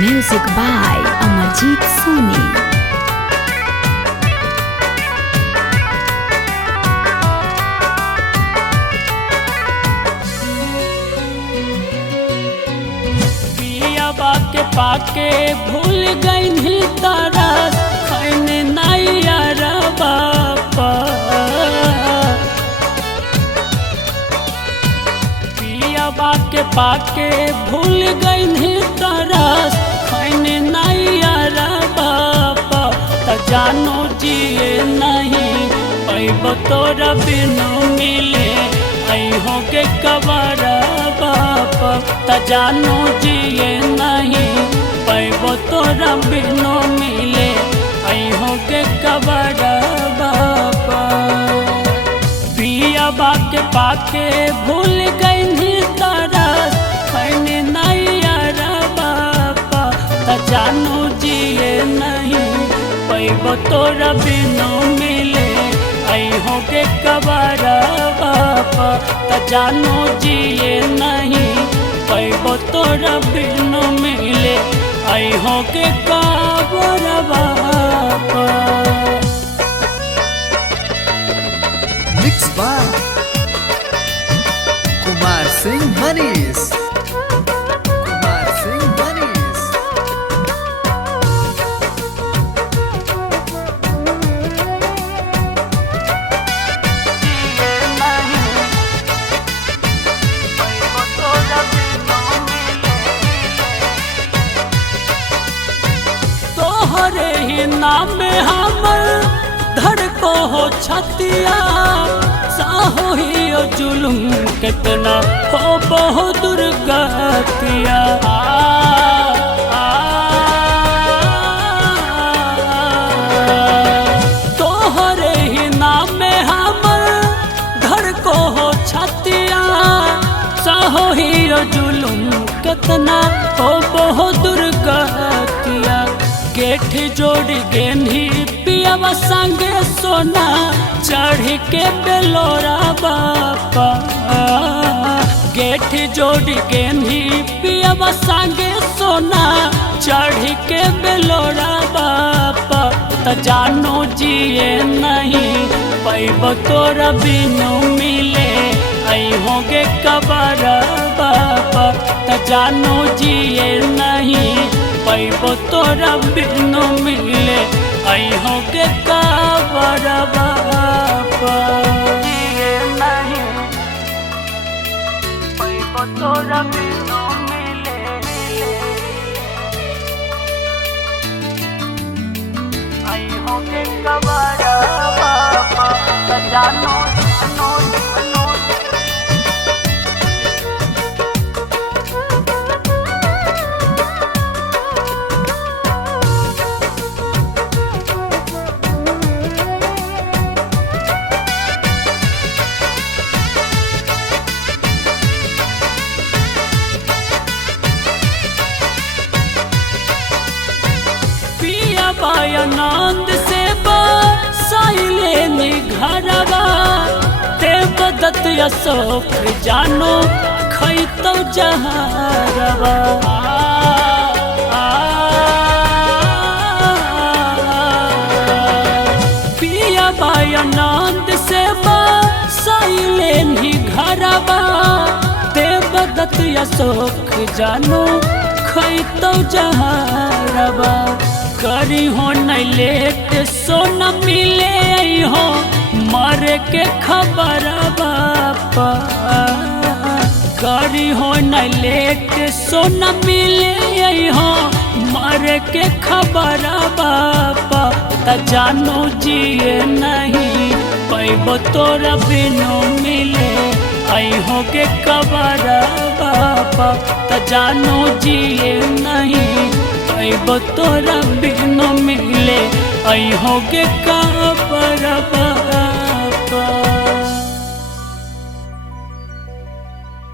Music by Amarjeet Soni. के पाके भूल गई तारा खैने नैया बापा पिया के पाके भूल गई तारा खैने नैया बापा त जानो जिए नहीं पैब तोरा बिनु मिले हो के कबर बापा त जानो जिए नहीं पैब तोरा बिनु मिले हो के कबर बापा पिया के पाके भूल गई तारा खैने नैया बापा त जानो जिए नहीं पैब तोरा बिनु मिले हो के कबर बापा त जानो जिए नहीं पैब तोरा बिनु मिले हो के कबर बापा। Mix by Kumar Singh Manish. तोहरे ही नाम हमर धड़ को हो छतिया साहो ही जुलुम कितना हो बहु दुर्गतिया तोहरे ही नाम हमर धड़ को हो छतिया साहो ही जुलुम कितना हो बहु दुर्गतिया गेठ जोड़ गेन्ही पियावा संगे सोना चढ़ के बेलोरा बापा गेठ जोड़ गेन्ही पियावा संगे सोना चढ़ के बेलोरा बापा त जानो जिए नहीं पैब तोरा बिनु मिले हो गे कबर बापा त जानो जिए नहीं पैब तोरा बिनु मिले हो के कबर बापा नहीं पैब तोरा बिनु मिले हो के कबर बापा त जानो आनंद से साइले निघरवा देव दत्त अशोक जानो खैतो जहरवा पिया आनंद से साइले निघरवा देव दत्त अशोक जानो खैतो जहरवा करी हो नहीं लेट सोना मिले हो मर के खबर बापा करी हो नहीं लेट सोना मिले हो मर के खबर बापा त जानो जिए नहीं पैब तोरा बिनु मिले हो के कबर बापा त जानो जिए नहीं पैब तोरा बिनु मिले हो के कबर बापा।